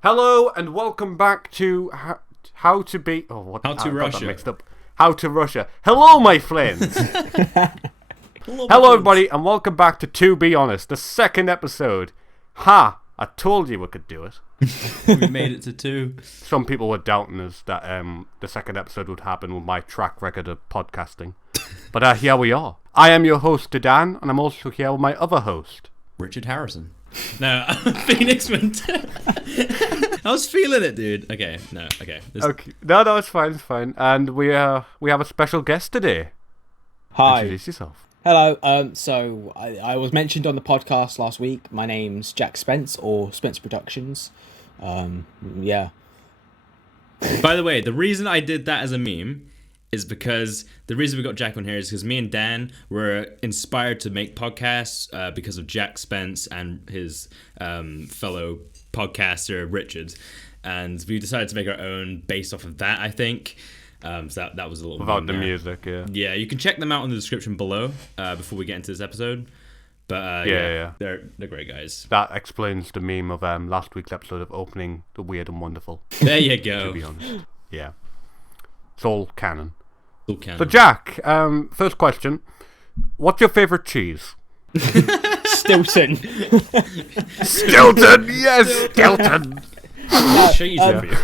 Hello and welcome back to How to Be. Oh, what? How to I got Russia. that mixed up. How to Russia. Hello, my friends. Hello, everybody, and welcome back to Be Honest, the second episode. Ha! I told you we could do it. We made it to 2. Some people were doubting us that the second episode would happen with my track record of podcasting, but here we are. I am your host, Dan, and I'm also here with my other host, Richard Harrison. No, Phoenix Montana. I was feeling it, dude. Okay. Okay, no, it's fine. And we have a special guest today. Hi. Introduce yourself. Hello. So I was mentioned on the podcast last week. My name's Jack Spence, or Spence Productions. Yeah. By the way, the reason I did that as a meme is because the reason we got Jack on here is because me and Dan were inspired to make podcasts because of Jack Spence and his fellow podcaster Richard, and we decided to make our own based off of that. I think so. That was a little about the there. music. Yeah, you can check them out in the description below before we get into this episode. But yeah, they're great guys. That explains the meme of last week's episode of opening the weird and wonderful. There you go. To be honest, yeah, it's all canon. So Jack, first question: what's your favorite cheese? Stilton. Stilton, yes, Stilton. Cheese I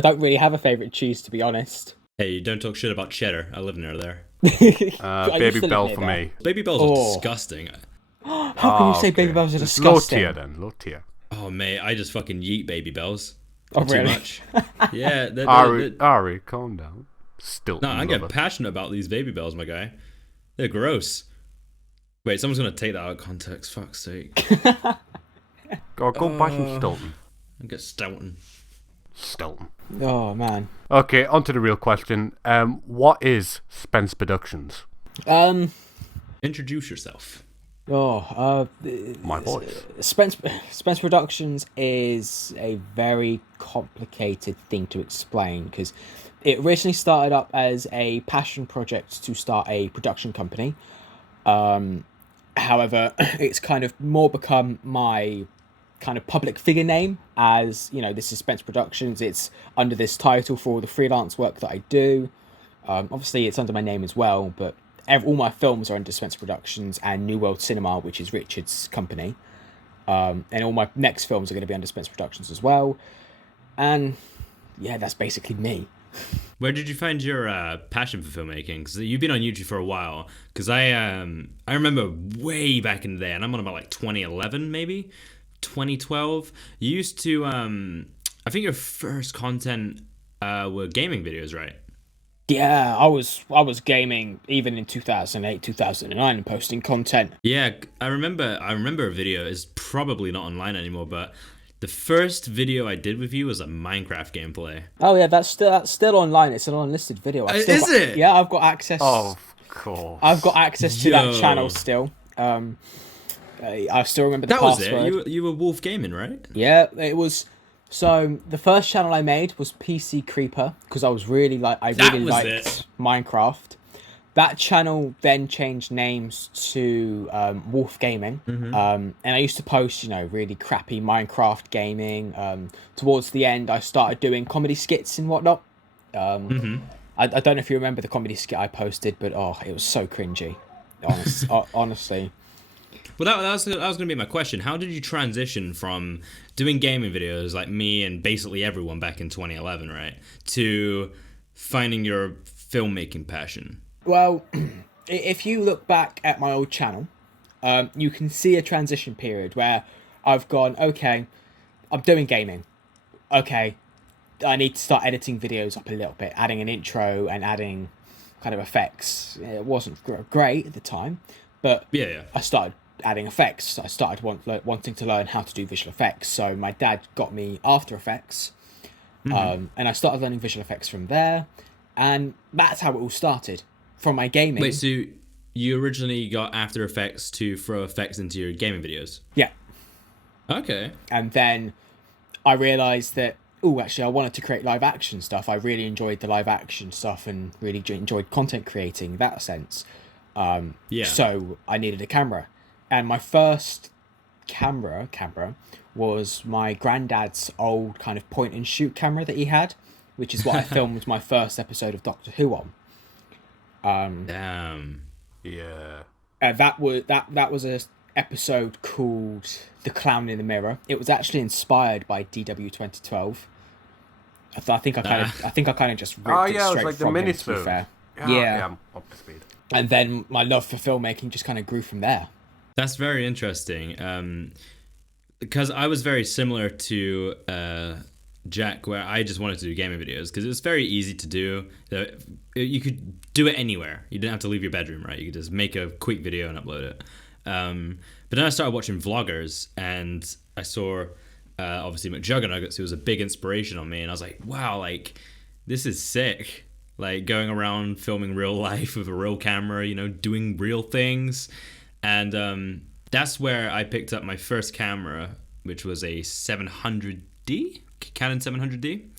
don't really have a favourite cheese, to be honest. Hey, don't talk shit about cheddar. I live near there. Baby Bell for me. Baby Bells are disgusting. How can you say Baby Bells are disgusting? Low tier. Oh, mate, I just fucking yeet Baby Bells. Oh, Too really? much. Yeah. Ari, calm down. Stilton. No, I get passionate about these Baby Bells, my guy. They're gross. Wait, someone's gonna take that out of context. Fuck's sake. Go buy some Stilton. I get Stilton. Oh, man. Okay, on to the real question. What is Spence Productions? Introduce yourself. My voice. Spence Productions is a very complicated thing to explain, because it originally started up as a passion project to start a production company. However, it's kind of more become my kind of public figure name, as you know, this is Spence Productions. It's under this title for all the freelance work that I do. Obviously it's under my name as well, but all my films are under Spence Productions and New World Cinema, which is Richard's company. And all my next films are going to be under Spence Productions as well. And yeah, that's basically me. Where did you find your passion for filmmaking? Because you've been on YouTube for a while. Because I remember way back in the day, and I'm on about like 2011 maybe, 2012. You used to, I think your first content were gaming videos, right? Yeah, I was gaming even in 2008, 2009 and posting content. Yeah, I remember a video. It's probably not online anymore, but the first video I did with you was a Minecraft gameplay. Oh yeah, that's still online. It's an unlisted video. Is it? Yeah, I've got access. Oh, of course. I've got access to that channel still. I still remember the password. That was it. You were Wolf Gaming, right? Yeah, it was. So the first channel I made was PC Creeper, because I really liked Minecraft. That channel then changed names to Wolf Gaming, and I used to post, really crappy Minecraft gaming. Towards the end, I started doing comedy skits and whatnot. I don't know if you remember the comedy skit I posted, but it was so cringy, honestly. Well, that was going to be my question. How did you transition from doing gaming videos like me and basically everyone back in 2011, right, to finding your filmmaking passion? Well, if you look back at my old channel, you can see a transition period where I've gone, okay, I'm doing gaming. Okay, I need to start editing videos up a little bit, adding an intro and adding kind of effects. It wasn't great at the time, but yeah. I started adding effects. I started wanting to learn how to do visual effects. So my dad got me After Effects, and I started learning visual effects from there. And that's how it all started, from my gaming. Wait, so you originally got After Effects to throw effects into your gaming videos? Yeah. Okay. And then I realised that, actually I wanted to create live action stuff. I really enjoyed the live action stuff and really enjoyed content creating in that sense. So I needed a camera. And my first camera was my granddad's old kind of point and shoot camera that he had, which is what I filmed my first episode of Doctor Who on. Damn. Yeah. That was a episode called The Clown in the Mirror. It was actually inspired by DW 2012. I think I kind of just ripped it straight from him, to be fair. Yeah. I'm up to speed. And then my love for filmmaking just kind of grew from there. That's very interesting. Because I was very similar to Jack, where I just wanted to do gaming videos because it was very easy to do. You could do it anywhere. You didn't have to leave your bedroom, right? You could just make a quick video and upload it. But then I started watching vloggers, and I saw obviously McJuggernuggets, who was a big inspiration on me, and I was like, wow, like this is sick. Like going around filming real life with a real camera, you know, doing real things. And that's where I picked up my first camera, which was a 700D, Canon 700D.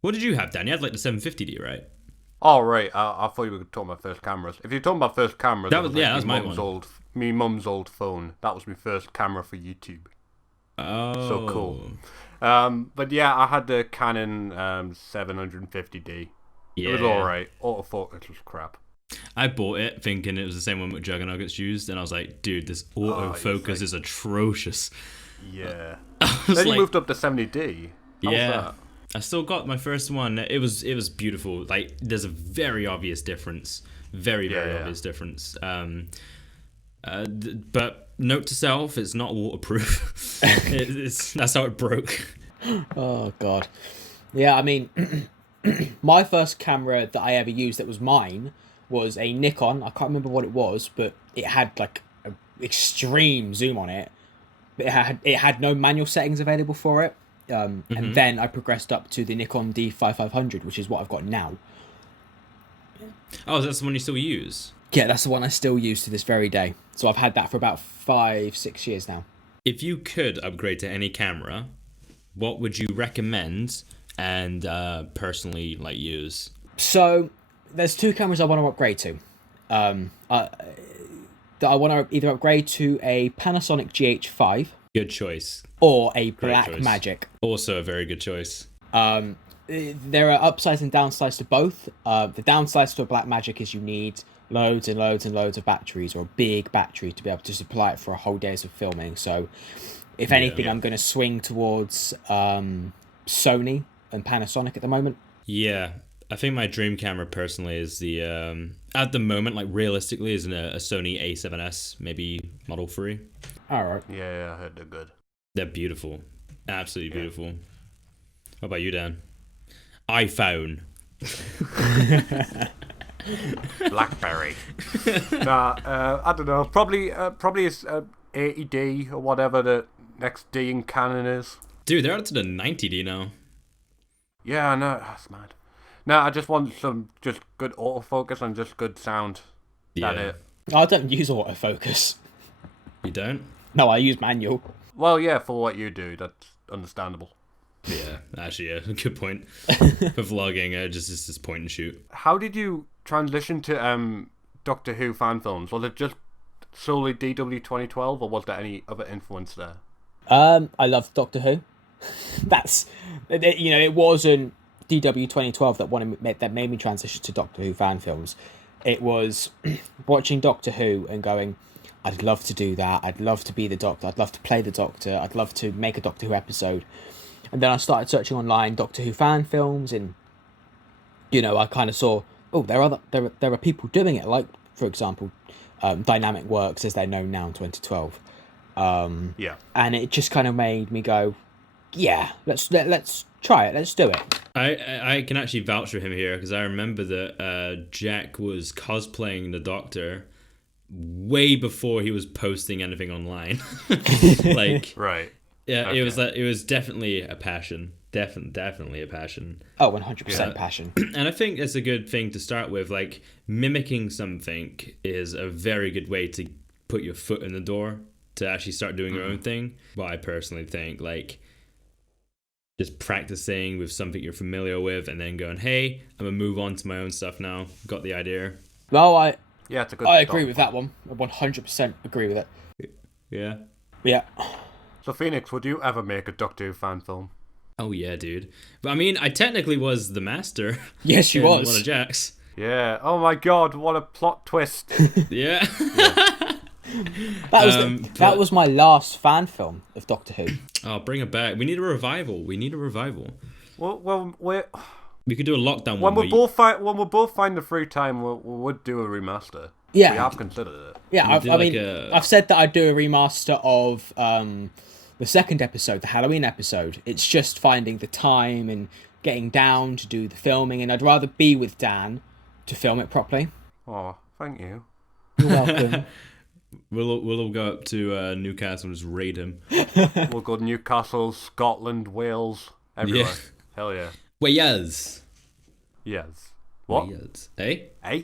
What did you have, Dan? You had like the 750D, right? Oh, right. I thought you were talking about first cameras. If you're talking about first cameras, that was my one. My mum's old phone. That was my first camera for YouTube. Oh. So cool. But yeah, I had the Canon 750D. Yeah. It was alright. Autofocus was crap. I bought it thinking it was the same one McJuggernuggets used, and I was like, dude, this autofocus is atrocious. Yeah. Then you moved up to 70D. How was that? I still got my first one. It was beautiful. Like, there's a very obvious difference. Very obvious difference. But note to self, it's not waterproof. That's how it broke. Oh, God. Yeah, I mean, my first camera that I ever used that was mine was a Nikon. I can't remember what it was, but it had like an extreme zoom on it. But it had no manual settings available for it. And then I progressed up to the Nikon D5500, which is what I've got now. Oh, that's the one you still use? Yeah, that's the one I still use to this very day. So I've had that for about 5-6 years now. If you could upgrade to any camera, what would you recommend and personally like use? So there's two cameras I want to upgrade to. That I want to either upgrade to a Panasonic GH5. Good choice. Or a Blackmagic. Also a very good choice. There are upsides and downsides to both. The downsides to a Blackmagic is you need loads and loads and loads of batteries, or a big battery, to be able to supply it for a whole day's of filming. So if anything, I'm going to swing towards Sony and Panasonic at the moment. Yeah, I think my dream camera personally is the at the moment, like realistically, is a Sony A7S, maybe Model 3. All right. Yeah, I heard they're good. They're beautiful, absolutely beautiful. What about you, Dan? iPhone. BlackBerry. I don't know. Probably it's 80D or whatever the next D in Canon is. Dude, they're up to the 90D now. Yeah, I know. That's mad. No, I just want some just good autofocus and just good sound. That's it. I don't use autofocus. You don't? No, I use manual. Well, yeah, for what you do, that's understandable. Yeah, actually, yeah, good point. For vlogging, just point and shoot. How did you transition to Doctor Who fan films? Was it just solely DW 2012, or was there any other influence there? I love Doctor Who. That's, you know, it wasn't DW 2012 that made me transition to Doctor Who fan films. It was watching Doctor Who and going, I'd love to do that. I'd love to be the Doctor. I'd love to play the Doctor. I'd love to make a Doctor Who episode. And then I started searching online Doctor Who fan films, and you know, I kind of saw, oh, there are people doing it. Like, for example, Dynamic Works, as they're known now in 2012. And it just kind of made me go, yeah, let's try it. Let's do it. I can actually vouch for him here, because I remember that Jack was cosplaying the Doctor way before he was posting anything online. Like, right. Yeah, okay. It was definitely a passion. Definitely a passion. Oh, 100% passion. And I think it's a good thing to start with. Like, mimicking something is a very good way to put your foot in the door to actually start doing your own thing. But I personally think, like, just practicing with something you're familiar with and then going, hey, I'm going to move on to my own stuff now. Got the idea. Well, it's a good I agree with that one. I 100% agree with it. Yeah. Yeah. So, Phoenix, would you ever make a Doctor Who fan film? Oh yeah, dude. But I mean, I technically was the master. Yes, you in was. one of Jack's. Yeah. Oh my god, what a plot twist. Yeah. That was my last fan film of Doctor Who. Oh, bring it back. We need a revival. Well, We could do a lockdown when one. we both find the free time, we would do a remaster. Yeah. We have considered it. Yeah, I've said that I'd do a remaster of the second episode, the Halloween episode. It's just finding the time and getting down to do the filming, and I'd rather be with Dan to film it properly. Oh, thank you. You're welcome. We'll all go up to Newcastle and just raid him. We'll go to Newcastle, Scotland, Wales, everywhere. Yeah. Hell yeah. Wales. Yes. What? Wales. Eh? Eh?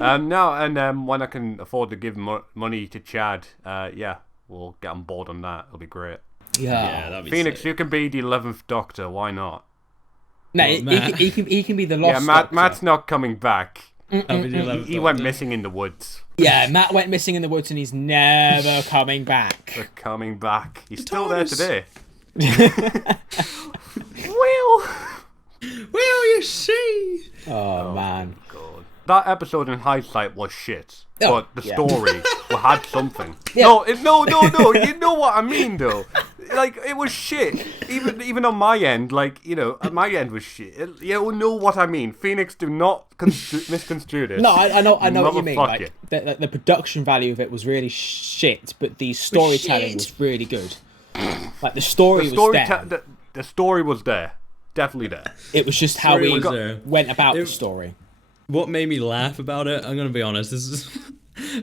No, and when I can afford to give money to Chad, yeah, we'll get on board on that. It'll be great. Yeah. That'd be Phoenix, sick. you can be the 11th Doctor. Why not? No, Well, he can be the lost. Yeah, Doctor. Matt's not coming back. I'll be the 11th He went Doctor. missing in the woods. Yeah, Matt went missing in the woods and he's never coming back. They're coming back. He's still there TARDIS. today. Will you see? Oh man. God. That episode in hindsight was shit. Oh, but the yeah. story had something. Yeah. No, you know what I mean though. Like, it was shit. Even on my end, like, you know, my end was shit. You know what I mean. Phoenix, do not misconstrue this. No, I know what you mean. Motherfucker. Like the production value of it was really shit, but the storytelling was really good. Like the story was there. The story was there. Definitely there. It was just how Story we was there. went about the story. What made me laugh about it? I'm gonna be honest. This is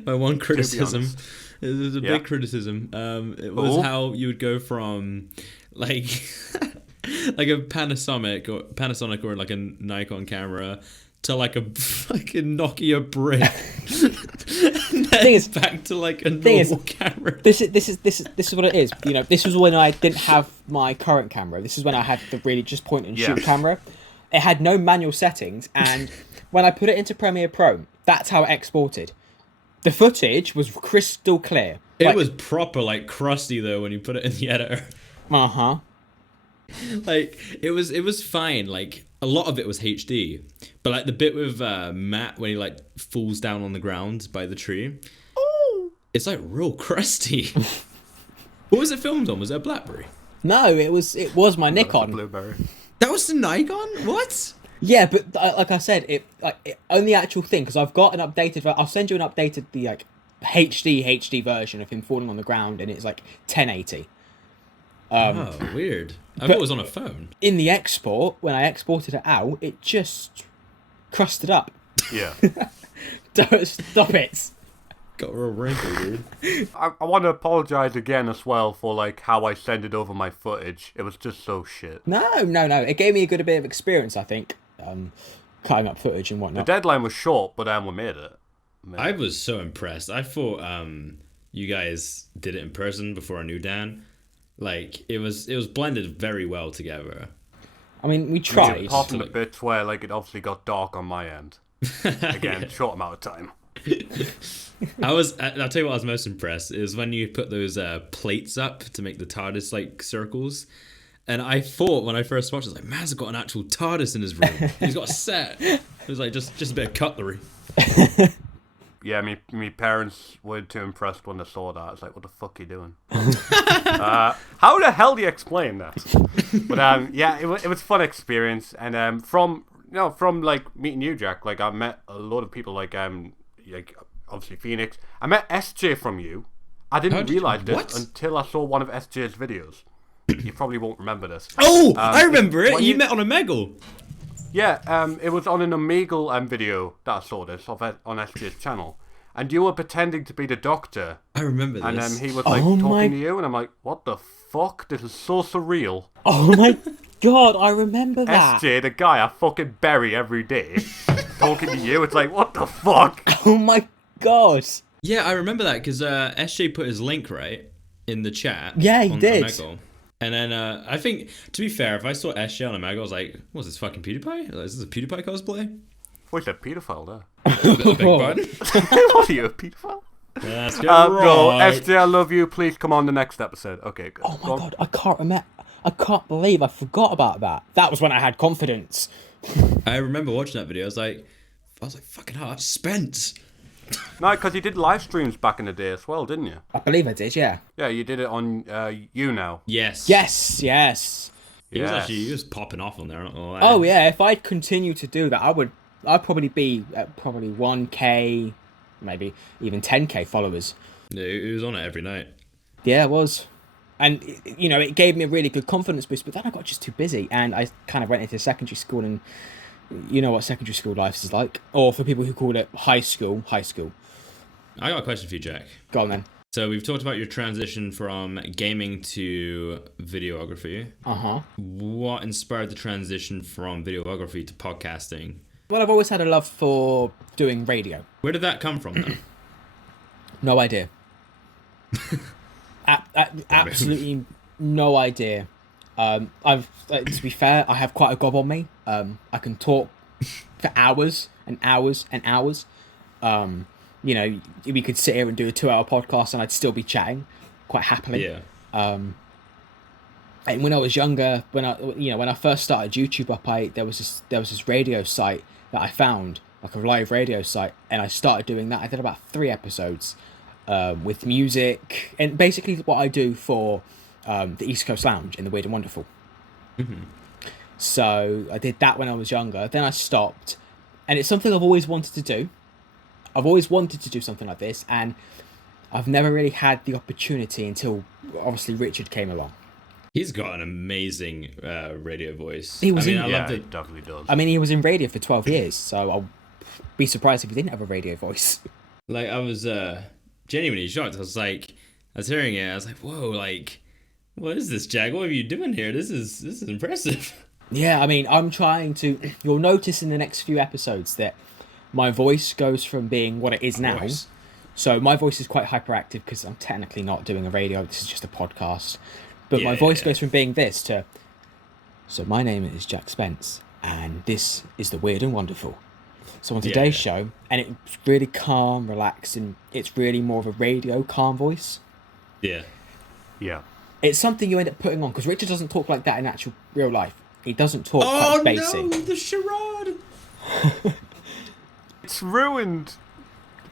my one criticism. honest. This is a Yeah. big criticism. It was how you would go from like like a Panasonic or like a Nikon camera to like a fucking Nokia brick. And then Thing is- back to like a thing is, normal camera. This is what it is. You know, this was when I didn't have my current camera. This is when I had the really just point and shoot Yeah. camera. It had no manual settings, and when I put it into Premiere Pro, that's how it exported. The footage was crystal clear. It was proper like crusty though when you put it in the editor. Uh-huh. Like it was fine. Like a lot of it was HD, but like the bit with Matt when he like falls down on the ground by the tree, it's like real crusty. What was it filmed on? Was it a BlackBerry? No, it was my Nikon. Blueberry. That was the Nikon. What? Yeah, but like I said, on the actual thing, because I've got an updated. I'll send you an updated the like HD version of him falling on the ground, and it's like 1080. Oh, weird. I thought it was on a phone. In the export, when I exported it out, it just crusted up. Yeah. Don't stop it. Got a real wrinkle, dude. I want to apologize again as well for like how I sended over my footage. It was just so shit. No. It gave me a good bit of experience, I think, cutting up footage and The whatnot. deadline was short, but we made it. I was so impressed. I thought you guys did it in person before I knew Dan. Like it was blended very well together. I mean, we tried. Apart from the bits where like it obviously got dark on my end. Again, short amount of time. I'll tell you what I was most impressed is when you put those plates up to make the TARDIS like circles. And I thought when I first watched it, I was like, man's got an actual TARDIS in his room. He's got a set. It was like just a bit of cutlery. Yeah, me parents weren't too impressed when they saw that. It's like, what the fuck are you doing? How the hell do you explain that? But yeah, it was a fun experience, and from like meeting you, Jack, like I met a lot of people like obviously Phoenix. I met SJ from you. I didn't realize this until I saw one of SJ's videos. You probably won't remember this. Oh, I remember it. when You met on Omegle. Yeah, it was on an Omegle video that I saw this on SJ's channel, and you were pretending to be the Doctor, I remember this. and he was like talking to you, and I'm like, what the fuck? This is so surreal. Oh my god, I remember that. SJ, the guy I fucking bury every day, talking to you. It's like, what the fuck? Oh my god. Yeah, I remember that because SJ put his link right in the chat. Yeah, he on did. Omegle. And then I think, to be fair, if I saw SJ on Omegle, I was like, what's this, fucking PewDiePie? Is this a PewDiePie cosplay? What's a paedophile there? I beg your pardon? What are you, a paedophile? Let's get No, right. SJ, I love you. Please come on the next episode. Okay, good. Oh my god, I can't remember. I can't believe I forgot about that. That was when I had confidence. I remember watching that video. I was like, fucking hell, that's Spence. No, because you did live streams back in the day as well, didn't you? I believe I did, yeah. Yeah, you did it on You Now. Yes. He was popping off on there. I'm not gonna lie. Oh yeah, if I'd continue to do that, I'd probably be at probably 1k, maybe even 10k followers. Yeah, he was on it every night. Yeah, it was. And, you know, it gave me a really good confidence boost, but then I got just too busy, and I kind of went into secondary school, and you know what secondary school life is like. Or for people who call it high school. I got a question for you, Jack. Go on then. So we've talked about your transition from gaming to videography. Uh-huh. What inspired the transition from videography to podcasting? Well, I've always had a love for doing radio. Where did that come from, though? No idea. Absolutely no idea. To be fair, I have quite a gob on me. I can talk for hours and hours and hours. You know, we could sit here and do a 2-hour podcast and I'd still be chatting quite happily. Yeah. And when I was younger, when I first started YouTube up, there was this radio site that I found, like a live radio site, and I started doing that. I did about 3 episodes with music, and basically what I do for the East Coast Lounge in the Weird and Wonderful. Mm-hmm. So I did that when I was younger. Then I stopped, and it's something I've always wanted to do. I've always wanted to do something like this, and I've never really had the opportunity until obviously Richard came along. He's got an amazing radio voice. He was He definitely does. I mean, he was in radio for 12 years, so I'll be surprised if he didn't have a radio voice. Like, I was genuinely shocked. I was hearing it. I was like, whoa, like, what is this, Jack? What are you doing here? This is impressive. Yeah, I mean, I'm trying to... You'll notice in the next few episodes that my voice goes from being what it is now. Voice. So my voice is quite hyperactive because I'm technically not doing a radio. This is just a podcast. But my voice goes from being this to... So my name is Jack Spence, and this is the Weird and Wonderful. So on today's show, and it's really calm, relaxed, and it's really more of a radio calm voice. Yeah. Yeah. It's something you end up putting on, because Richard doesn't talk like that in actual real life. He doesn't talk quite basic. Oh no, the charade! It's ruined.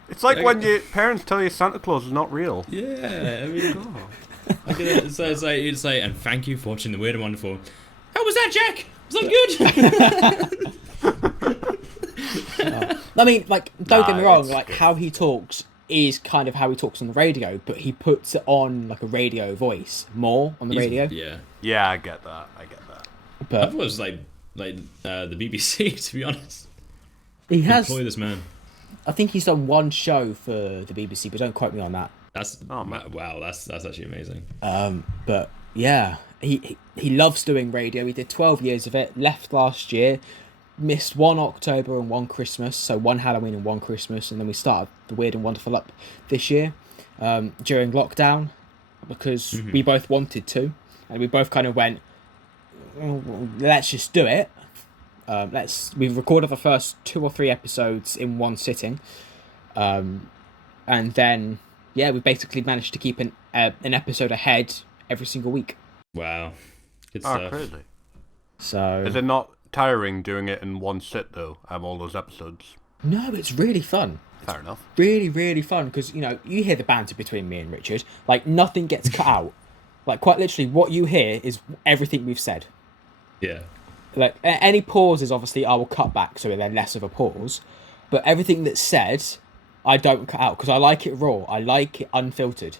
It's like when your parents tell you Santa Claus is not real. Yeah, I mean, it's like, and thank you for watching the Weird and Wonderful. How was that, Jack? Was that good? I mean, like, don't get me wrong, it's like, good. how he talks is kind of how he talks on the radio, but he puts it on, like, a radio voice more on the radio. Yeah. Yeah, I get that. I But thought it was like the BBC, to be honest. he has... Employ this man. I think he's done one show for the BBC, but don't quote me on that. Wow, that's actually amazing. But yeah, he loves doing radio. He did 12 years of it, left last year, missed 1 October and 1 Christmas, so 1 Halloween and 1 Christmas, and then we started the Weird and Wonderful up this year during lockdown because we both wanted to, and we both kind of went, let's just do it. We've recorded the first 2 or 3 episodes in one sitting, and then we basically managed to keep an episode ahead every single week. Wow, good Oh, stuff. crazy. So Is it not tiring doing it in one sit though? All those episodes. no, it's really fun. Fair enough. Really, really fun because you hear the banter between me and Richard. Like nothing gets cut out. Like quite literally, what you hear is everything we've said. Yeah. Like any pauses, obviously, I will cut back so they're less of a pause. But everything that's said, I don't cut out because I like it raw. I like it unfiltered.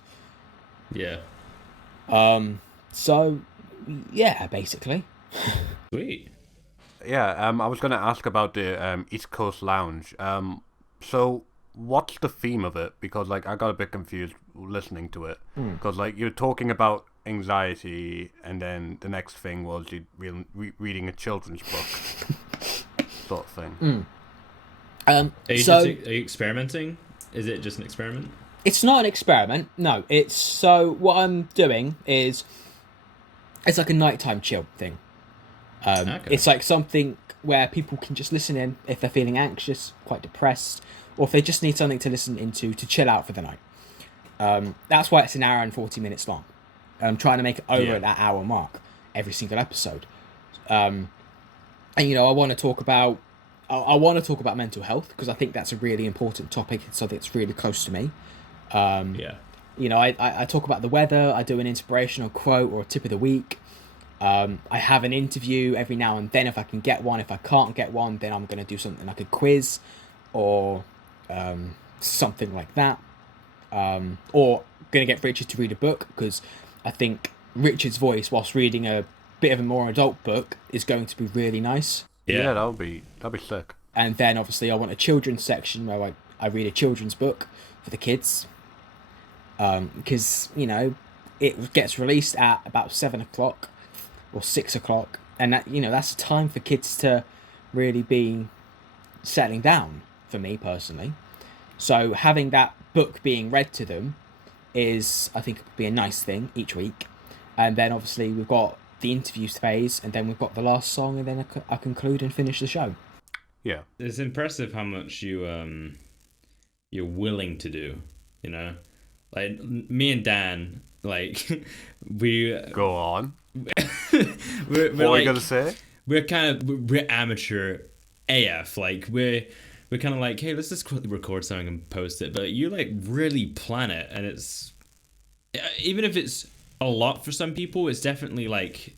Yeah. So, yeah, basically. Sweet. Yeah. I was gonna ask about the East Coast Lounge. So what's the theme of it? Because like I got a bit confused listening to it. Because like you're talking about anxiety, and then the next thing was you reading a children's book, sort of thing. Are you experimenting? Is it just an experiment? It's not an experiment. No, it's so what I'm doing is it's like a nighttime chill thing. Okay. It's like something where people can just listen in if they're feeling anxious, quite depressed, or if they just need something to listen into to chill out for the night. That's why it's an hour and 40 minutes long. I'm trying to make it over Yeah. at that hour mark every single episode. And you know, I want to talk about mental health, because I think that's a really important topic. It's something that's really close to me. Yeah. You know, I talk about the weather. I do an inspirational quote or a tip of the week. I have an interview every now and then if I can get one. If I can't get one, then I'm going to do something like a quiz or something like that. Or going to get Richard to read a book, because I think Richard's voice whilst reading a bit of a more adult book is going to be really nice. Yeah, that'll be sick. And then obviously I want a children's section where I read a children's book for the kids. Because, you know, it gets released at about 7 o'clock or 6 o'clock. And that, you know, that's a time for kids to really be settling down, for me personally. So having that book being read to them is, I think, would be a nice thing each week. And then obviously we've got the interviews phase, and then we've got the last song, and then I conclude and finish the show. Yeah. It's impressive how much you're willing to do, you know? Like, me and Dan, like, we... Go on. we're What are like, you going to say? we're amateur AF. Like, we're kind of like, hey, let's just quickly record something and post it. But you, like, really plan it, and it's... Even if it's a lot for some people, it's definitely, like,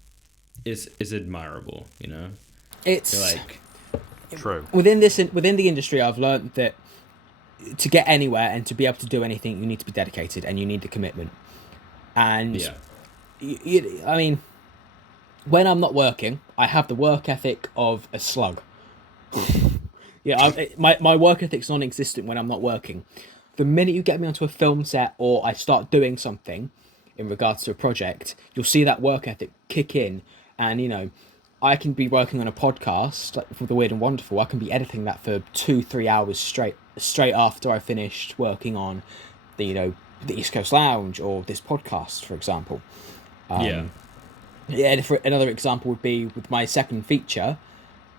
it's admirable, you know? It's... You're like... True. Within the industry, I've learned that to get anywhere and to be able to do anything, you need to be dedicated and you need the commitment. And Yeah. I mean, when I'm not working, I have the work ethic of a slug. My work ethic's non-existent when I'm not working. The minute you get me onto a film set or I start doing something in regards to a project, you'll see that work ethic kick in. And, you know, I can be working on a podcast, like for The Weird and Wonderful. I can be editing that for 2-3 hours straight after I finished working on the East Coast Lounge or this podcast, for example. Yeah. Yeah, for another example would be with my second feature.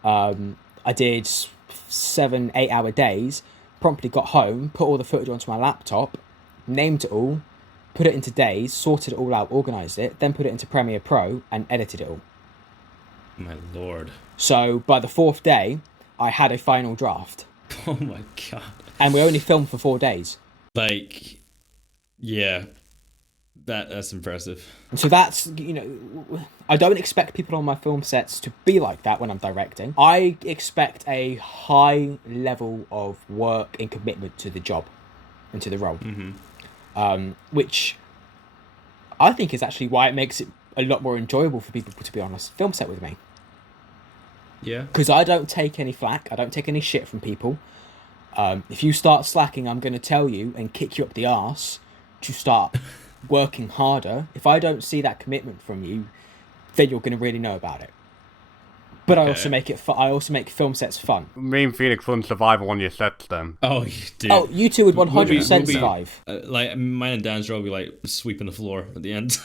I did 7-8 hour days, promptly got home, put all the footage onto my laptop, named it all, put it into days, sorted it all out, organised it, then put it into Premiere Pro and edited it all. My lord. So by the 4th day, I had a final draft. Oh my god. And we only filmed for 4 days. Like, yeah. That's impressive. And so that's, you know, I don't expect people on my film sets to be like that when I'm directing. I expect a high level of work and commitment to the job and to the role. Mm-hmm. Which I think is actually why it makes it a lot more enjoyable for people to be on a film set with me. Yeah. Because I don't take any flack. I don't take any shit from people. If you start slacking, I'm going to tell you and kick you up the arse to start working harder. If I don't see that commitment from you, then you're going to really know about it. But I also make it fun. I also make film sets fun. Me and Phoenix wouldn't survive on your sets then. Oh, dude. Oh, you two would 100% We'll be- survive. Like, mine and Dan's job will be like sweeping the floor at the end.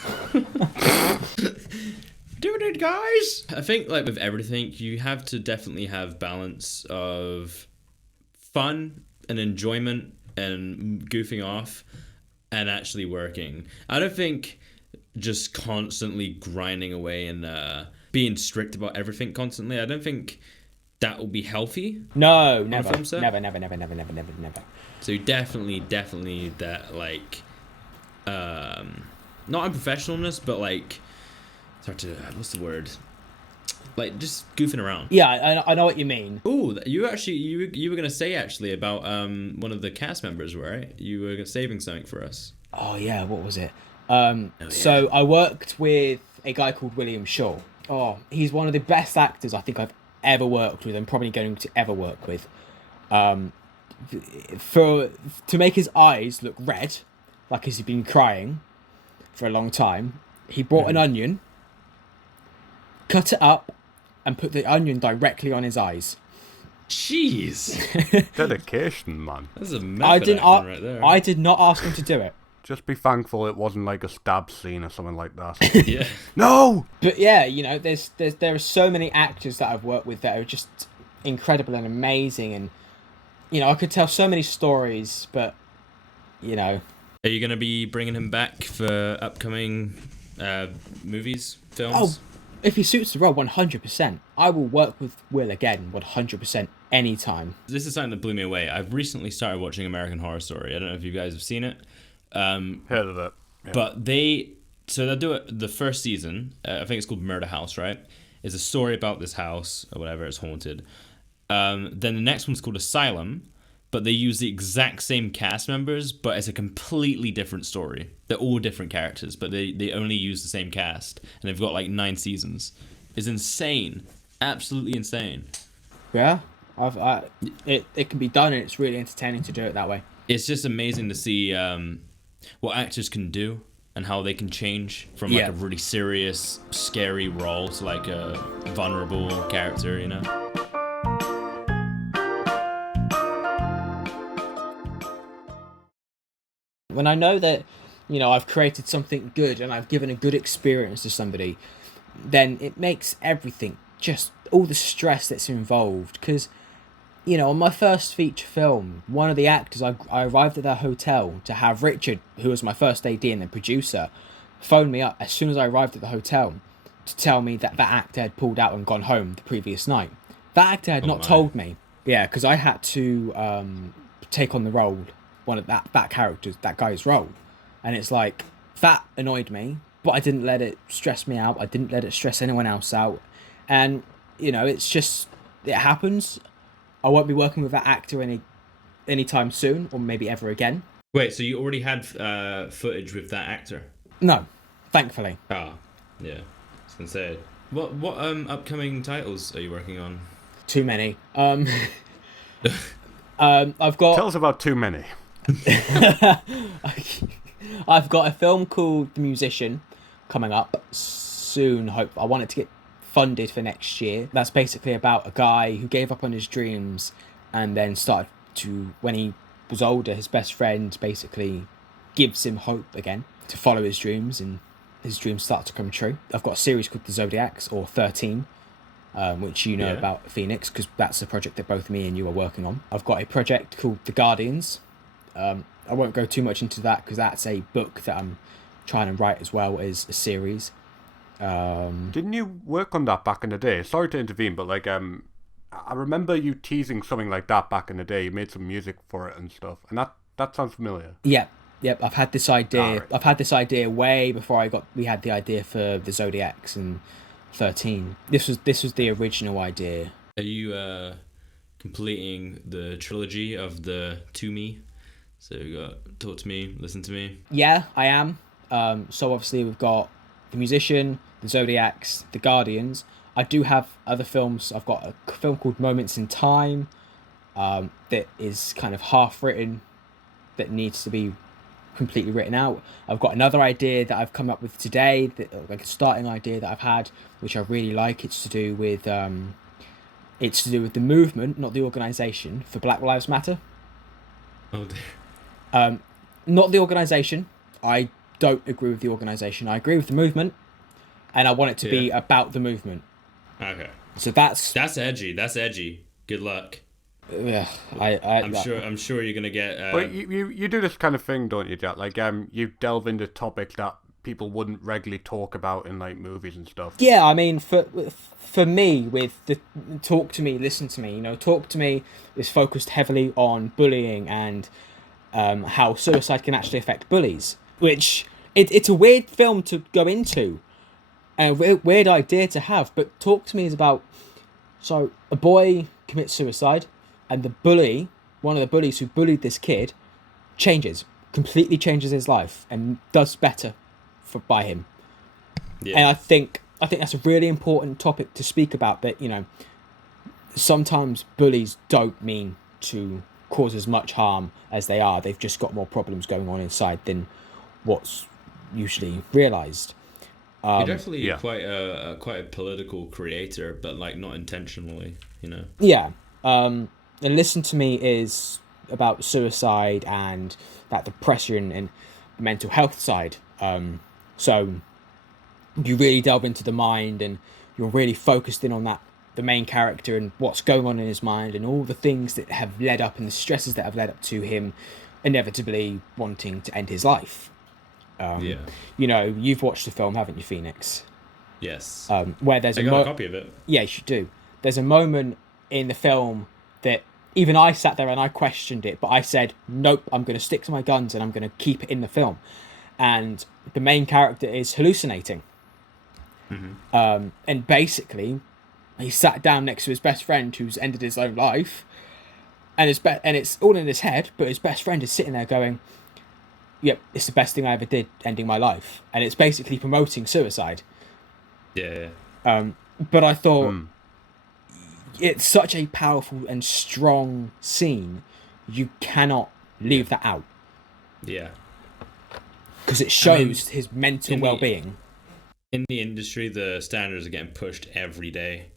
Doing it, guys! I think, like, with everything, you have to definitely have balance of fun and enjoyment and goofing off and actually working. I don't think just constantly grinding away and being strict about everything constantly, I don't think that will be healthy. No, never. film set? Never. So definitely that, like, not unprofessionalness, but like, it's hard to, what's the word? Like, just goofing around. Yeah, I know what you mean. Oh, you were gonna say actually about one of the cast members, right? You were saving something for us. Oh yeah, what was it? So I worked with a guy called William Shaw. Oh, he's one of the best actors I think I've ever worked with and probably going to ever work with. To make his eyes look red, like he's been crying for a long time, he brought an onion, cut it up, and put the onion directly on his eyes. Jeez, Dedication, man. that's a method acting right there. I did not ask him to do it. Just be thankful it wasn't like a stab scene or something like that. Yeah. No! But yeah, you know, there are so many actors that I've worked with that are just incredible and amazing, and you know, I could tell so many stories, but you know, Are you going to be bringing him back for upcoming movies, films? Oh, if he suits the role, 100%. I will work with Will again, 100%, anytime. This is something that blew me away. I've recently started watching American Horror Story. I don't know if you guys have seen it. Heard of it. Yeah. But they'll do it the first season. I think it's called Murder House, right? It's a story about this house or whatever. It's haunted. Then the next one's called Asylum, but they use the exact same cast members, but it's a completely different story. They're all different characters, but they only use the same cast, and they've got like 9 seasons. It's insane, absolutely insane. Yeah, it can be done, and it's really entertaining to do it that way. It's just amazing to see what actors can do and how they can change from like a really serious, scary role to like a vulnerable character, you know? When I know that, I've created something good and I've given a good experience to somebody, then it makes everything, just all the stress that's involved. Because, on my first feature film, one of the actors, I arrived at their hotel to have Richard, who was my first AD and the producer, phone me up as soon as I arrived at the hotel to tell me that that actor had pulled out and gone home the previous night. That actor had not told me. Yeah, because I had to take on the role, one of that guy's role. And it's like, that annoyed me, but I didn't let it stress me out. I didn't let it stress anyone else out. And, it's just, it happens. I won't be working with that actor anytime soon, or maybe ever again. Wait, so you already had footage with that actor? No, thankfully. Ah, yeah. I was gonna say, what upcoming titles are you working on? Too many. I've got. Tell us about too many. I've got a film called The Musician coming up soon. I want it to get funded for next year. That's basically about a guy who gave up on his dreams and then started to, when he was older, his best friend basically gives him hope again to follow his dreams, and his dreams start to come true. I've got a series called The Zodiacs, or 13, which you know about Phoenix, because that's a project that both me and you are working on. I've got a project called The Guardians. I won't go too much into that because that's a book that I'm trying to write as well as a series. Didn't you work on that back in the day? Sorry to intervene, but I remember you teasing something like that back in the day. You made some music for it and stuff, and that sounds familiar. Yep. I've had this idea. Right. I've had this idea way before we had the idea for the Zodiacs and 13. This was the original idea. Are you completing the trilogy of the To Me? So you got Talk to Me, Listen to Me. Yeah, I am. So obviously we've got The Musician, The Zodiacs, The Guardians. I do have other films. I've got a film called Moments in Time that is kind of half written, that needs to be completely written out. I've got another idea that I've come up with today, like a starting idea that I've had, which I really like. It's to do with the movement, not the organisation, for Black Lives Matter. Oh dear. Not the organisation. I don't agree with the organisation. I agree with the movement, and I want it to be about the movement. Okay. So that's edgy. That's edgy. Good luck. Yeah, I'm sure you're gonna get. But you do this kind of thing, don't you, Jack? You delve into topics that people wouldn't regularly talk about in movies and stuff. Yeah, I mean, for me, with the Talk to Me, Listen to Me, Talk to Me is focused heavily on bullying and how suicide can actually affect bullies, which it's a weird film to go into and a weird idea to have. But Talk to Me is about, so a boy commits suicide, and the bully, one of the bullies who bullied this kid, completely changes his life and does better by him. Yeah. And I think that's a really important topic to speak about, that sometimes bullies don't mean to cause as much harm as they are. They've just got more problems going on inside than what's usually realized. You're definitely quite a political creator, but not intentionally, Yeah. And Listen to Me is about suicide and that depression and mental health side. So you really delve into the mind, and you're really focused in on the main character and what's going on in his mind, and all the things that have led up and the stresses that have led up to him inevitably wanting to end his life. Yeah. You know, you've watched the film, haven't you, Phoenix? Yes. Where there's I got a copy of it. Yeah, you should do. There's a moment in the film that even I sat there and I questioned it, but I said, nope, I'm going to stick to my guns and I'm going to keep it in the film. And the main character is hallucinating. And basically, he sat down next to his best friend who's ended his own life, and it's all in his head, but his best friend is sitting there going, yep, it's the best thing I ever did, ending my life. And it's basically promoting suicide. Yeah. But I thought it's such a powerful and strong scene, you cannot leave that out. Yeah. Because it shows his mental well-being. In the industry, the standards are getting pushed every day.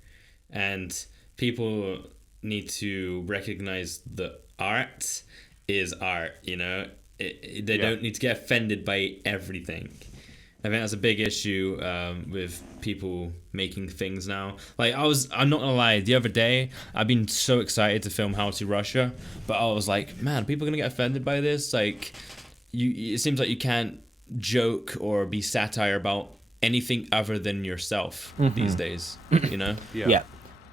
And people need to recognize that art is art, you know? They don't need to get offended by everything. I think that's a big issue with people making things now. Like, I'm not gonna lie, the other day, I've been so excited to film How to Russia, but I was like, man, people are gonna get offended by this? Like, it seems like you can't joke or be satire about anything other than yourself these days, you know? Yeah.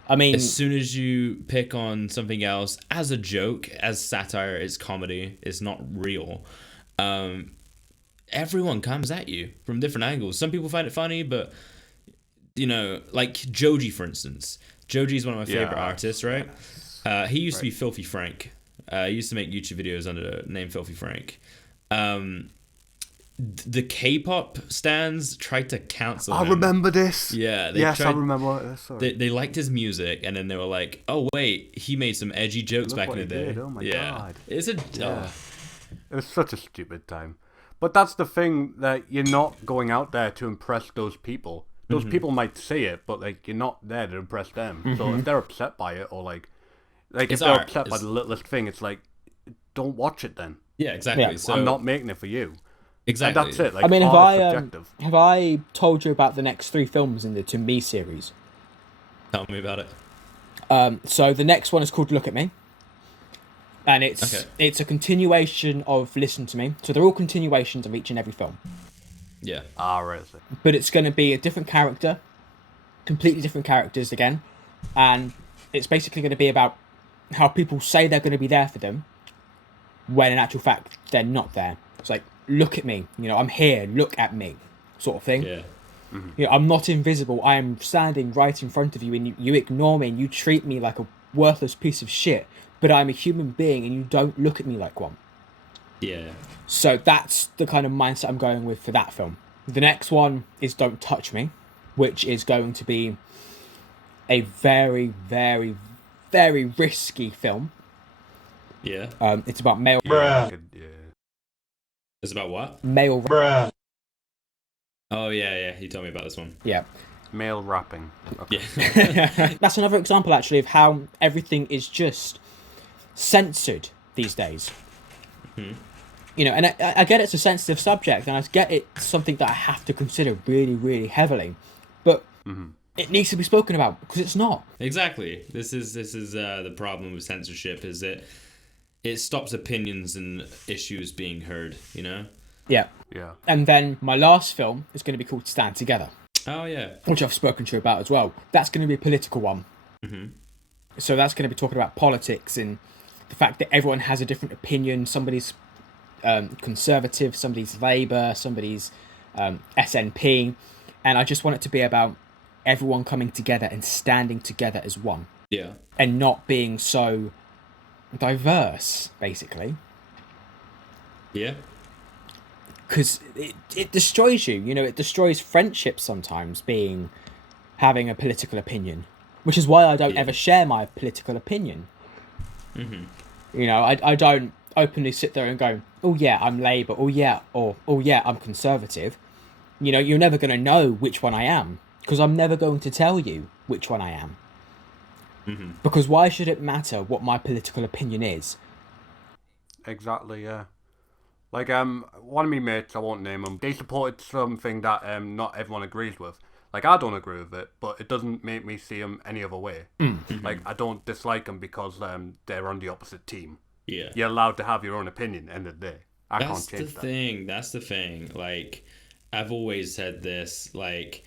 I mean, as soon as you pick on something else as a joke, as satire, as comedy, it's not real. Everyone comes at you from different angles. Some people find it funny, but, you know, like Joji, for instance. Joji is one of my favorite artists, right? He used to be Filthy Frank. He used to make YouTube videos under the name Filthy Frank. The K-pop stans tried to cancel him. I remember this. Yeah. I remember this. Sorry. They liked his music, and then they were like, oh, wait, he made some edgy jokes back in the day. Oh, my God. It's a... It was such a stupid time. But that's the thing, that you're not going out there to impress those people. Those people might say it, but like you're not there to impress them. So if they're upset by it, or like if they're upset by the littlest thing, it's like, don't watch it then. Yeah, exactly. Yeah. So I'm not making it for you. exactly. And that's it. Like, I mean, subjective. have I told you about the next 3 films in the To Me series? Tell me about it. So the next one is called Look at Me. And it's a continuation of Listen to Me. So they're all continuations of each and every film. Yeah. Right. But it's going to be a different character, completely different characters again, and it's basically going to be about how people say they're going to be there for them, when in actual fact they're not there. It's like, look at me, you know, I'm here, look at me, sort of thing. Yeah. You know, I'm not invisible. I am standing right in front of you, and you ignore me, and you treat me like a worthless piece of shit. But I'm a human being, and you don't look at me like one. Yeah. So that's the kind of mindset I'm going with for that film. The next one is Don't Touch Me, which is going to be a very, very, very risky film. Yeah. It's about male... It's about what? Male... Oh, yeah. You told me about this one. Yeah. Male rapping. Okay. Yeah. That's another example, actually, of how everything is just censored these days. You know, and I get it's a sensitive subject, and I get it's something that I have to consider really, really heavily, but it needs to be spoken about, because it's not. Exactly. This is the problem with censorship, is that it stops opinions and issues being heard, you know? Yeah. And then my last film is going to be called Stand Together. Oh, yeah. Which I've spoken to you about as well. That's going to be a political one. So that's going to be talking about politics and the fact that everyone has a different opinion. Somebody's Conservative, somebody's Labour, somebody's SNP. And I just want it to be about everyone coming together and standing together as one. Yeah. And not being so diverse, basically. Yeah. Because it destroys you. You know, it destroys friendships sometimes, having a political opinion. Which is why I don't ever share my political opinion. You know, I don't openly sit there and go, oh yeah, I'm Labour, oh yeah, I'm Conservative. You know, you're never going to know which one I am, because I'm never going to tell you which one I am. Because why should it matter what my political opinion is? Exactly, yeah. Like, one of my mates, I won't name them, they supported something that not everyone agrees with. Like, I don't agree with it, but it doesn't make me see them any other way. Like, I don't dislike them because they're on the opposite team. Yeah. You're allowed to have your own opinion. End of the day, I can't change that. That's the thing. Like, I've always said this. Like,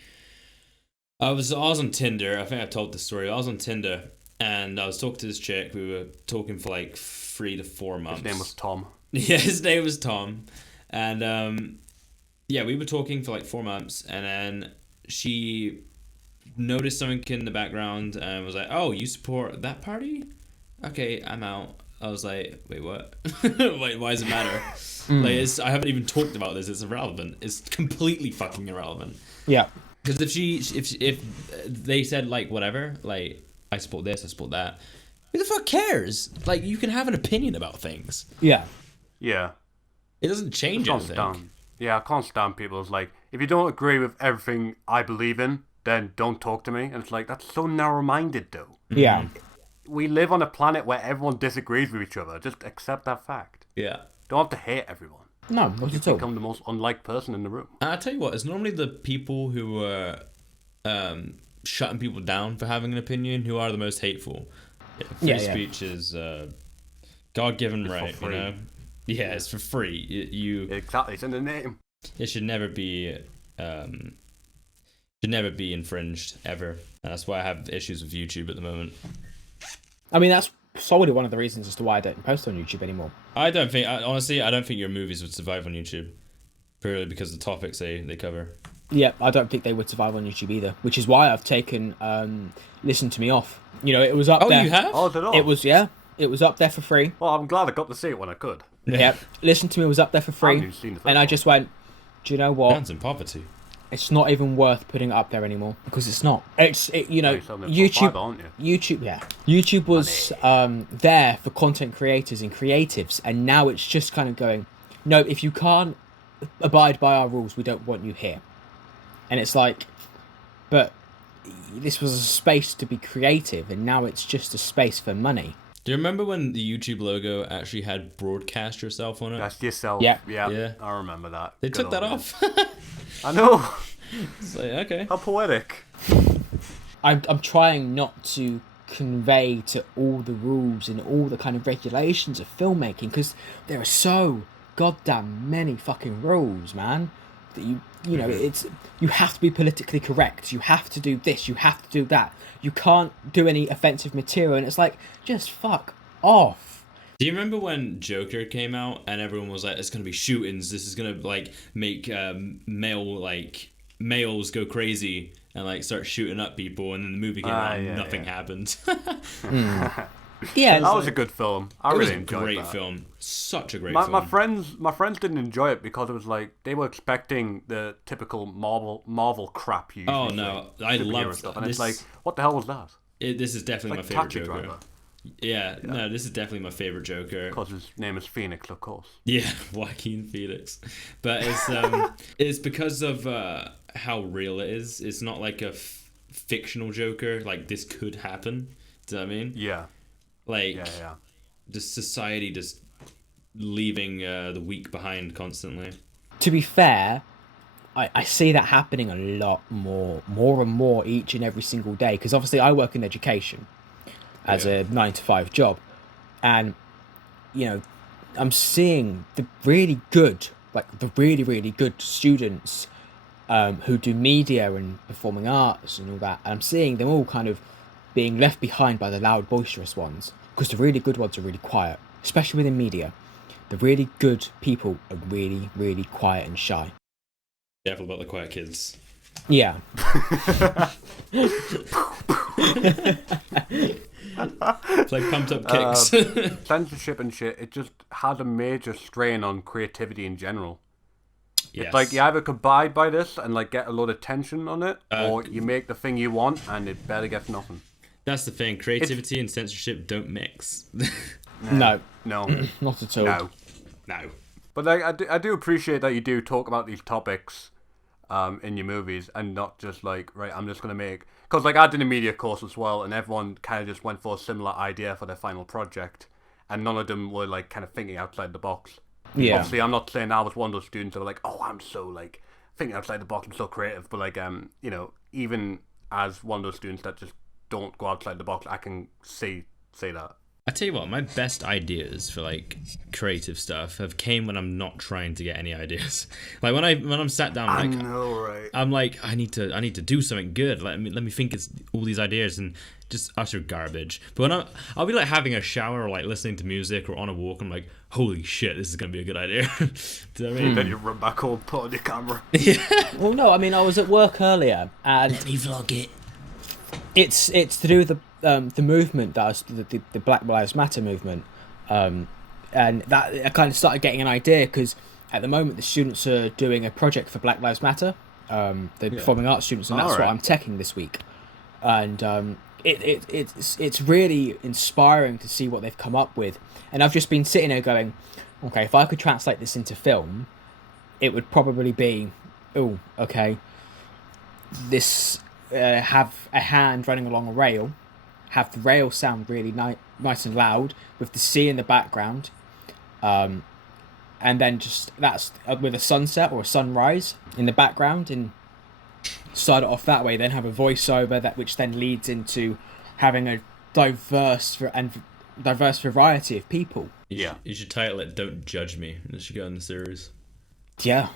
I was on Tinder. I think I've told this story. I was on Tinder and I was talking to this chick. We were talking for like 3 to 4 months. His name was Tom. Yeah, his name was Tom, and yeah, we were talking for like 4 months, and then she noticed something in the background and was like, "Oh, you support that party? Okay, I'm out." I was like, "Wait, what? Wait, why does it matter?" Like, I haven't even talked about this. It's irrelevant. It's completely fucking irrelevant. Yeah. Because if they said like whatever, like I support this, I support that, who the fuck cares? Like, you can have an opinion about things. Yeah. Yeah. It doesn't change anything. Yeah, I can't stand people who's like, if you don't agree with everything I believe in, then don't talk to me. And it's like, that's so narrow-minded, though. Yeah. We live on a planet where everyone disagrees with each other. Just accept that fact. Yeah. Don't have to hate everyone. No, not at all. Become the most unliked person in the room. I'll tell you what, it's normally the people who are shutting people down for having an opinion who are the most hateful. Yeah, free speech is God-given right, you know? Yeah, it's for free. Exactly, it's in the name. It should never be infringed ever. And that's why I have issues with YouTube at the moment. I mean, that's solely one of the reasons as to why I don't post on YouTube anymore. Honestly, I don't think your movies would survive on YouTube. Purely because of the topics they cover. Yeah, I don't think they would survive on YouTube either. Which is why I've taken Listen to Me off. You know, it was up there. Oh, you have? Oh, did I? It was, yeah. It was up there for free. Well, I'm glad I got to see it when I could. Yeah. Listen to Me was up there for free. And I just went, do you know what? Man's in poverty. It's not even worth putting it up there anymore because it's not. YouTube was there for content creators and creatives, and now it's just kind of going, no, if you can't abide by our rules, we don't want you here. And it's like, but this was a space to be creative, and now it's just a space for money. Do you remember when the YouTube logo actually had broadcast yourself on it? That's yourself. Yeah. I remember that. They took that off. I know. It's like, okay. How poetic. I'm trying not to convey to all the rules and all the kind of regulations of filmmaking because there are so goddamn many fucking rules, man. That you know, it's you have to be politically correct. You have to do this. You have to do that. You can't do any offensive material, and it's like, just fuck off. Do you remember when Joker came out and everyone was like, "It's gonna be shootings. This is gonna like make males go crazy and like start shooting up people," and then the movie came out and nothing happened. Yeah, that was a good film. I really enjoyed it. It was a great film. Such a great film. My friends didn't enjoy it because it was like they were expecting the typical Marvel crap. You oh no, I love stuff, and it's like, what the hell was that? This is definitely like my favorite Joker. Driver. Yeah, no, this is definitely my favorite Joker. Because his name is Phoenix, of course. Yeah, Joaquin Phoenix. But it's it's because of how real it is. It's not like a fictional Joker. Like, this could happen. Do you know what I mean? Yeah. Like, just society just leaving the weak behind constantly. To be fair, I see that happening a lot more and more each and every single day. Because obviously I work in education as a 9-to-5 job. And, you know, I'm seeing the really good students who do media and performing arts and all that. And I'm seeing them all kind of being left behind by the loud, boisterous ones, because the really good ones are really quiet, especially within media. The really good people are really, really quiet and shy. Careful about the quiet kids. Yeah. It's like pumped up kicks. Censorship and shit, it just has a major strain on creativity in general. Yes. It's like you either abide by this and like get a lot of tension on it, or you make the thing you want and it barely gets nothing. That's the thing. Creativity and censorship don't mix. No, not at all. No. But like, I do appreciate that you do talk about these topics in your movies and not just like, right, I'm just gonna make, because like I did a media course as well, and everyone kind of just went for a similar idea for their final project, and none of them were like kind of thinking outside the box. Yeah. Obviously, I'm not saying I was one of those students that were like, oh, I'm so like thinking outside the box, I'm so creative, but like you know, even as one of those students that just don't go outside the box, I can see that. I tell you what, my best ideas for like creative stuff have came when I'm not trying to get any ideas. Like when I'm sat down, like, I know, right? I'm like, I need to do something good. Let me think it's all these ideas and just utter garbage. But when I'll be like having a shower or like listening to music or on a walk, I'm like, holy shit, this is gonna be a good idea. Do you know what I mean? Then you run back home, put on your camera. Well, no, I mean, I was at work earlier, and Let me vlog it. it's to do with the movement the Black Lives Matter movement, and that I kind of started getting an idea because at the moment the students are doing a project for Black Lives Matter. They're performing arts students, and that's what I'm teching this week, and it's really inspiring to see what they've come up with. And I've just been sitting there going, okay, if I could translate this into film, it would probably be, oh, okay, this have a hand running along a rail, have the rail sound really nice and loud with the sea in the background, and then just that's with a sunset or a sunrise in the background, and start it off that way. Then have a voiceover which then leads into having a diverse variety of people. You should title it "Don't Judge Me." It should go in the series. Yeah.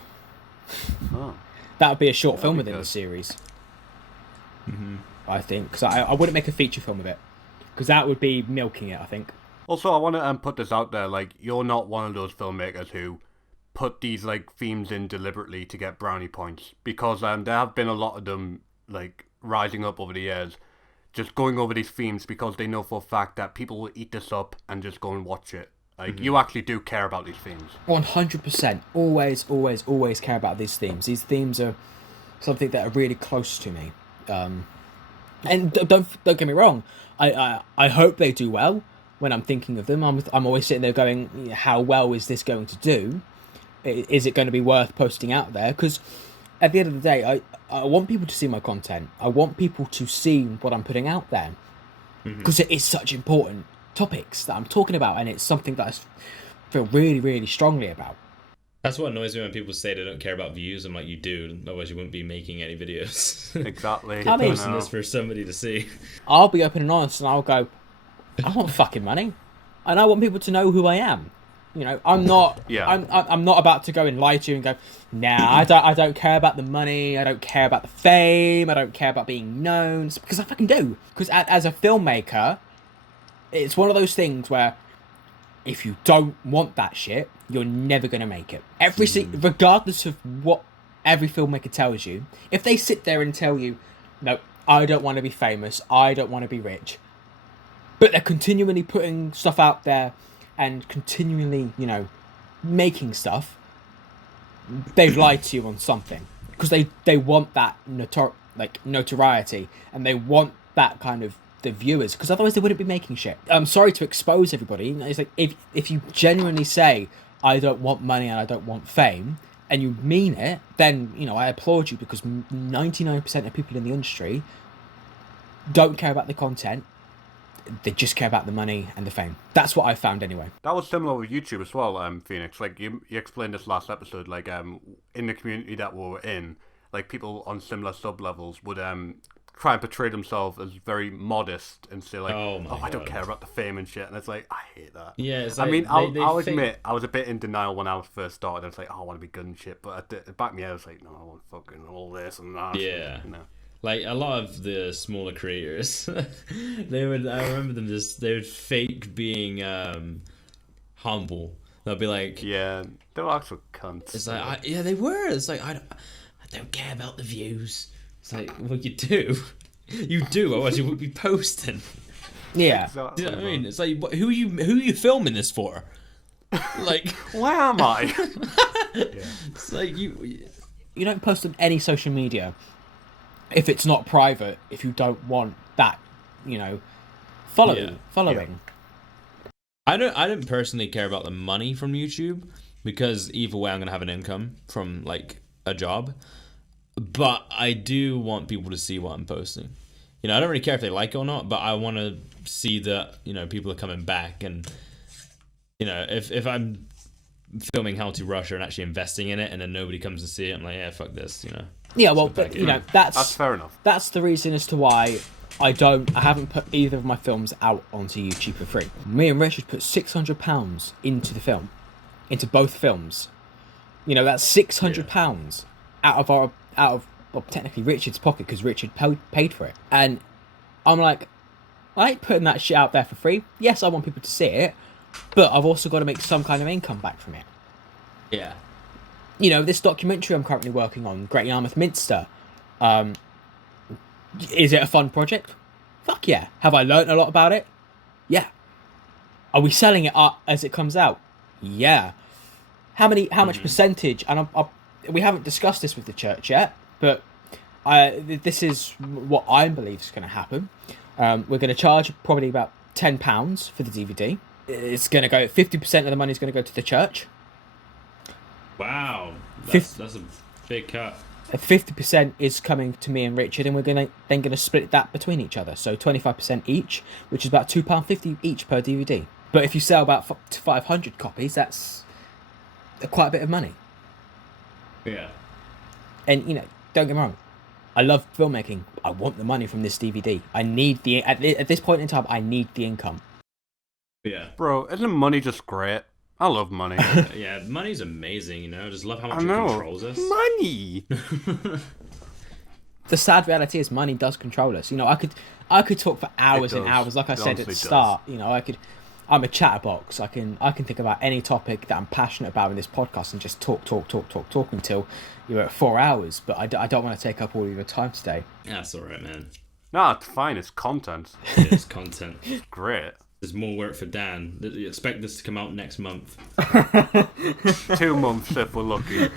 Oh. That would be a short film within good. the series. I think, because I wouldn't make a feature film of it, because that would be milking it, I think. Also, I want to put this out there, like, you're not one of those filmmakers who put these, like, themes in deliberately to get brownie points, because there have been a lot of them, like, rising up over the years, just going over these themes because they know for a fact that people will eat this up and just go and watch it. Like, you actually do care about these themes. 100%. Always, always, always care about these themes. These themes are something that are really close to me. And don't get me wrong, I hope they do well when I'm thinking of them. I'm always sitting there going, how well is this going to do? Is it going to be worth posting out there? Because at the end of the day, I want people to see my content. I want people to see what I'm putting out there, because it is such important topics that I'm talking about, and it's something that I feel really, really strongly about. That's what annoys me when people say they don't care about views. I'm like, you do, otherwise you wouldn't be making any videos. Exactly. I mean, Posting this for somebody to see. I'll be open and honest, and I'll go, I want fucking money, and I want people to know who I am. You know, I'm not. Yeah. I'm not about to go and lie to you and go, nah, I don't care about the money. I don't care about the fame. I don't care about being known, because I fucking do. Because as a filmmaker, it's one of those things where if you don't want that shit, you're never gonna make it. Regardless of what every filmmaker tells you, if they sit there and tell you, no, I don't want to be famous, I don't want to be rich, but they're continually putting stuff out there and continually, making stuff, they've lied to you on something, because they want that notoriety, and they want that kind of the viewers, because otherwise they wouldn't be making shit. I'm sorry to expose everybody. It's like, if you genuinely say, I don't want money and I don't want fame, and you mean it, then I applaud you, because 99% of people in the industry don't care about the content. They just care about the money and the fame. That's what I found anyway. That was similar with YouTube as well, Phoenix. Like, you explained this last episode, like, in the community that we were in, like, people on similar sub-levels would try and portray themselves as very modest and say, like, I don't care about the fame and shit. And it's like, I hate that. Yeah, it's like, I'll admit, I was a bit in denial when I first started. I was like, I want to be good and shit. But back in the head, I was like, no, I want fucking all this and that. Yeah. Like, a lot of the smaller creators, I remember them they would fake being humble. They'll be like... Yeah, they were actual cunts. It's like, they were. It's like, I don't care about the views. It's like, well, you do. You do, otherwise you wouldn't be posting. Yeah. Exactly. Do you know what I mean? It's like, who are you filming this for? Like... Where am I? Yeah. It's like, you don't post on any social media if it's not private, if you don't want that, following. Yeah. I don't personally care about the money from YouTube, because either way I'm gonna have an income from like a job. But I do want people to see what I'm posting. I don't really care if they like it or not, but I want to see that people are coming back, and if I'm filming How to Russia and actually investing in it, and then nobody comes to see it, I'm like, yeah, fuck this, Yeah, well, but, that's fair enough. That's the reason as to why I haven't put either of my films out onto YouTube for free. Me and Richard put £600 into the film, into both films. You know, that's £600 out of technically Richard's pocket, because Richard paid for it. And I'm like, I ain't putting that shit out there for free. Yes, I want people to see it, but I've also got to make some kind of income back from it. Yeah. You know, this documentary I'm currently working on, Great Yarmouth Minster, is it a fun project? Fuck yeah. Have I learnt a lot about it? Yeah. Are we selling it as it comes out? Yeah. How much percentage? And we haven't discussed this with the church yet, but this is what I believe is going to happen. We're going to charge probably about £10 for the DVD. It's going to go, 50% of the money is going to go to the church. Wow. That's a big cut. 50% is coming to me and Richard, and we're then going to split that between each other. So 25% each, which is about £2.50 each per DVD. But if you sell about 500 copies, that's quite a bit of money. Yeah. And, you know, don't get me wrong, I love filmmaking. I want the money from this DVD. I need at this point in time, I need the income. Yeah. Bro, isn't money just great? I love money. Yeah, money's amazing, you know. I just love how much I it know. controls us. Money! The sad reality is money does control us. You know, I could talk for hours and hours. Like I said at the start, you know, I'm a chatterbox. I can think about any topic that I'm passionate about in this podcast and just talk until you're at 4 hours. But I don't want to take up all of your time today. That's all right, man. No, it's fine. It's content. It's content. Great. There's more work for Dan. You expect this to come out next month. 2 months if we're lucky.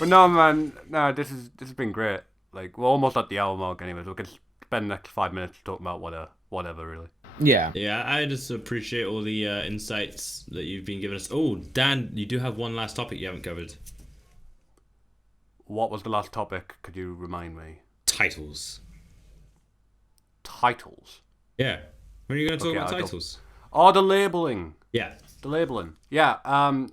But no, man. No, this has been great. Like, we're almost at the hour mark anyways. We can spend the next 5 minutes talking about whatever, really. Yeah. Yeah, I just appreciate all the insights that you've been giving us. Oh, Dan, you do have one last topic you haven't covered. What was the last topic? Could you remind me? Titles. Titles? Yeah. When are you going to talk Okay, about I'll go. titles? Oh, the labelling. Yeah. The labelling. Yeah,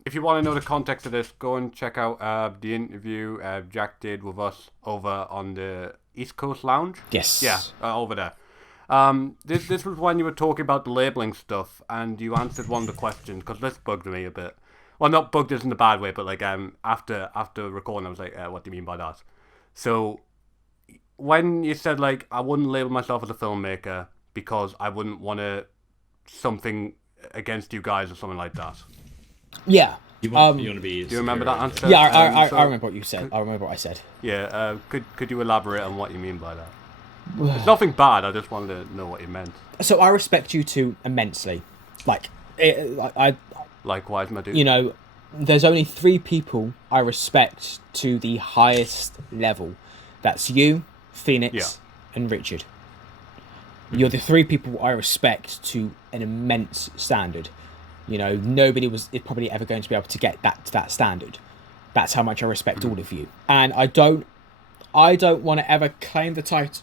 if you want to know the context of this, go and check out the interview Jack did with us over on the East Coast Lounge. Yes. Yeah, over there. This was when you were talking about the labelling stuff, and you answered one of the questions, because this bugged me a bit. Well, not bugged us in a bad way, but like after recording, I was like, what do you mean by that? So, when you said, like, I wouldn't label myself as a filmmaker because I wouldn't want to something against you guys or something like that. Yeah. You want to be... Do you remember that answer? Yeah, I remember what you said. I remember what I said. Yeah, could you elaborate on what you mean by that? It's nothing bad, I just wanted to know what you meant. So I respect you two immensely. Likewise, my dude. You know, there's only 3 people I respect to the highest level. That's you, Phoenix, and Richard. You're the 3 people I respect to an immense standard. You know, nobody was probably ever going to be able to get that to that standard. That's how much I respect all of you. And I don't want to ever claim the title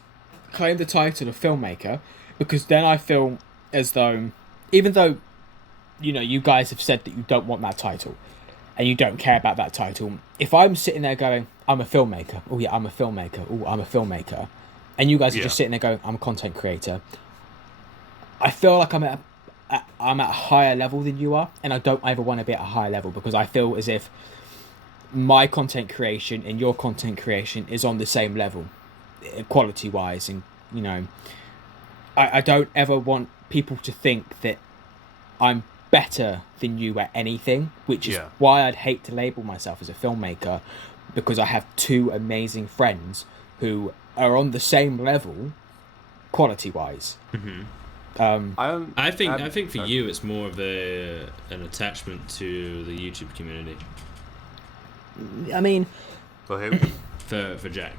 of filmmaker, because then I feel as though, even though, you know, you guys have said that you don't want that title and you don't care about that title, if I'm sitting there going, I'm a filmmaker, oh yeah, I'm a filmmaker, oh, I'm a filmmaker, and you guys are just sitting there going, I'm a content creator, I feel like I'm at a higher level than you are, and I don't ever want to be at a higher level, because I feel as if my content creation and your content creation is on the same level, quality wise, and you know, I don't ever want people to think that I'm better than you at anything, which is why I'd hate to label myself as a filmmaker, because I have 2 amazing friends who are on the same level quality wise. I think for you it's more of an attachment to the YouTube community. I mean, For who? For Jack.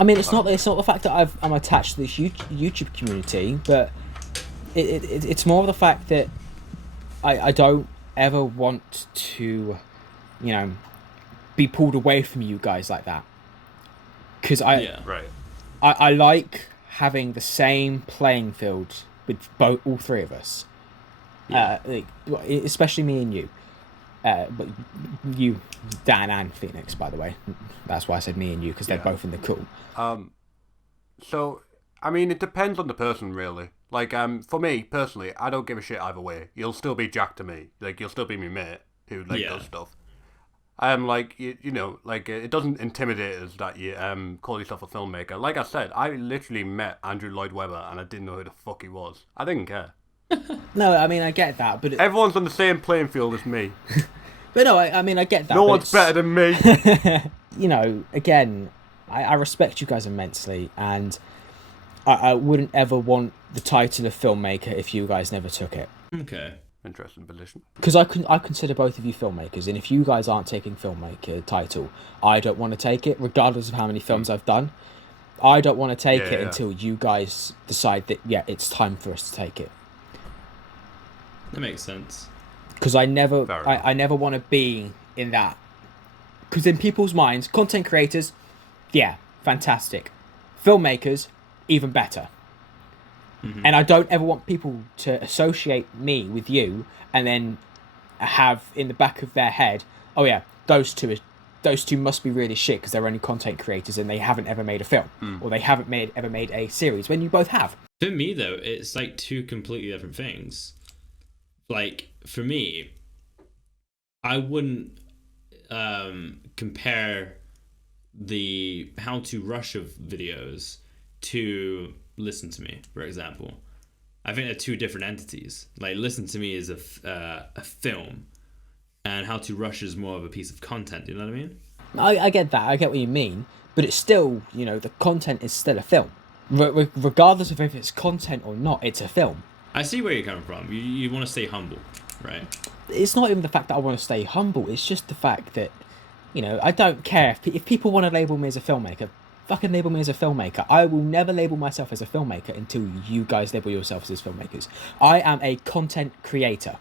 I mean, it's not the fact that I'm attached to this YouTube community, but it's more of the fact that I don't ever want to, you know, be pulled away from you guys like that. Because I like having the same playing field with all 3 of us. Especially me and you. But you, Dan and Phoenix, by the way. That's why I said me and you, because they're both in the cool. So, I mean, it depends on the person, really. Like, for me, personally, I don't give a shit either way. You'll still be Jack to me. Like, you'll still be my mate who, like, does stuff. Like, you know, like, it doesn't intimidate us that you call yourself a filmmaker. Like I said, I literally met Andrew Lloyd Webber and I didn't know who the fuck he was. I didn't care. No, I mean, I get that, but... Everyone's on the same playing field as me. But no, I mean, I get that. No one's better than me. You know, again, I respect you guys immensely, and I wouldn't ever want the title of filmmaker if you guys never took it. Okay. Interesting position. Because I consider both of you filmmakers, and if you guys aren't taking filmmaker title, I don't want to take it, regardless of how many films I've done. I don't want to take it until you guys decide that, yeah, it's time for us to take it. That makes sense. Because I never want to be in that. Because in people's minds, content creators, yeah, fantastic. Filmmakers, even better. Mm-hmm. And I don't ever want people to associate me with you and then have in the back of their head, oh yeah, those two must be really shit because they're only content creators and they haven't ever made a film or they haven't ever made a series, when you both have. For me, though, it's like two completely different things. Like, for me, I wouldn't compare the how to rush of videos to Listen to Me, for example. I think they're two different entities. Like, Listen to Me is a film, and How to Rush is more of a piece of content. You know what I mean? I get that. I get what you mean. But it's still, you know, the content is still a film. Regardless of if it's content or not, it's a film. I see where you're coming from. You want to stay humble, right? It's not even the fact that I want to stay humble. It's just the fact that, you know, I don't care. If people want to label me as a filmmaker, fucking label me as a filmmaker. I will never label myself as a filmmaker until you guys label yourselves as filmmakers. I am a content creator.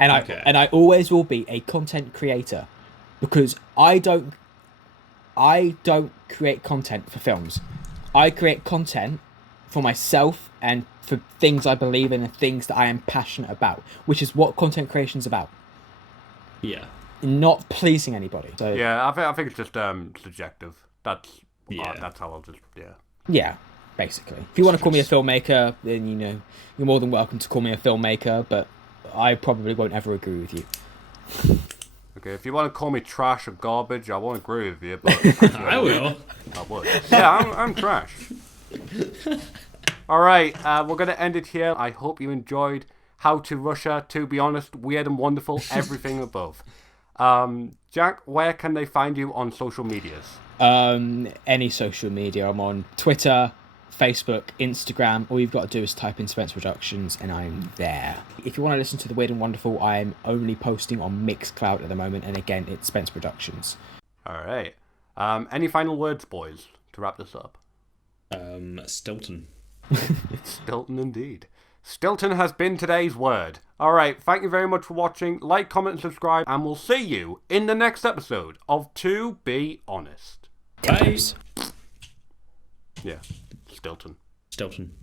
And I always will be a content creator, because I don't create content for films. I create content for myself and for things I believe in and things that I am passionate about, which is what content creation is about. Yeah. Not pleasing anybody. So yeah, I think it's just subjective. That's how I'll just Yeah, basically. If you want to call me a filmmaker, then, you know, you're more than welcome to call me a filmmaker, but I probably won't ever agree with you. Okay, if you want to call me trash or garbage, I won't agree with you, but I will. I would. Yeah, I'm trash. Alright, we're going to end it here. I hope you enjoyed How to Russia. To be honest, weird and wonderful, everything above. Jack, where can they find you on social medias? Any social media. I'm on Twitter, Facebook, Instagram. All you've got to do is type in Spence Productions and I'm there. If you want to listen to the Weird and Wonderful, I'm only posting on Mixcloud at the moment, and again, it's Spence Productions. Alright. Any final words, boys, to wrap this up? Stilton. Stilton indeed. Stilton has been today's word. Alright, thank you very much for watching. Like, comment, and subscribe, and we'll see you in the next episode of To Be Honest. Bye. Yeah, Stilton.